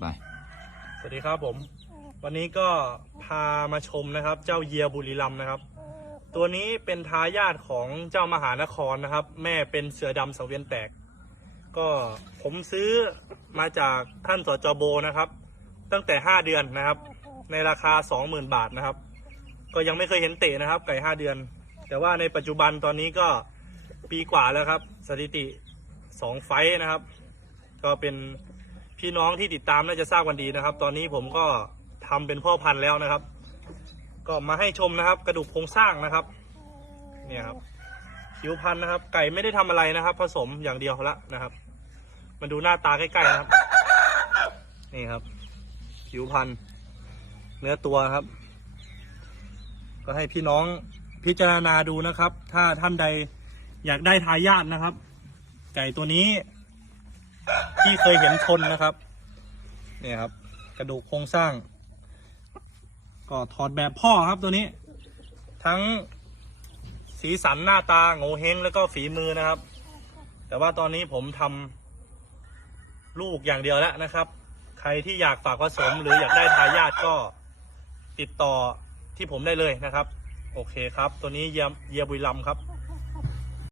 ไป สวัสดีครับผม วันนี้ก็พามาชมนะครับ เจ้าเยียบุรีรัมย์นะครับ ตัวนี้เป็นทายาทของเจ้ามหานครนะครับ แม่เป็นเสือดำสังเวียนแตก ก็ผมซื้อมาจากท่านสจโบนะครับ ตั้งแต่ 5 เดือนนะครับ ในราคา 20,000 บาทนะครับ ก็ยังไม่เคยเห็นเตะนะครับ ไก่ 5 เดือน แต่ว่าในปัจจุบันตอนนี้ก็ปีกว่าแล้วครับ สถิติ 2 ไฟท์นะครับ ก็เป็น พี่น้องที่ติดตามน่าจะทราบกันดีนะครับ ตอนนี้ผมก็ทำเป็นพ่อพันธุ์แล้วนะครับ ก็มาให้ชมนะครับ กระดูกโครงสร้างนะครับ เนี่ยครับผิวพันธุ์นะครับ ไก่ไม่ได้ทำอะไรนะครับ ผสมอย่างเดียวละนะครับมาดูหน้าตาใกล้ๆนะครับ นี่ครับ ผิวพันธุ์เนื้อตัวครับ ก็ให้พี่น้องพิจารณาดูนะครับ ถ้าท่านใดอยากได้ทายาทนะครับ ไก่ตัวนี้ ที่เคยเห็นชนนะครับเนี่ยครับ กระดูกโครงสร้าง ก็ถอดแบบพ่อครับตัวนี้ ทั้งสีสันหน้าตาโงเฮงแล้วก็ฝีมือนะครับ แต่ว่าตอนนี้ผมทำลูกอย่างเดียวแล้วนะครับ ใครที่อยากฝากผสมหรืออยากได้ทายาทก็ติดต่อที่ผมได้เลยนะครับ โอเคครับ ตัวนี้เยียเยียบุรีรัมย์ครับ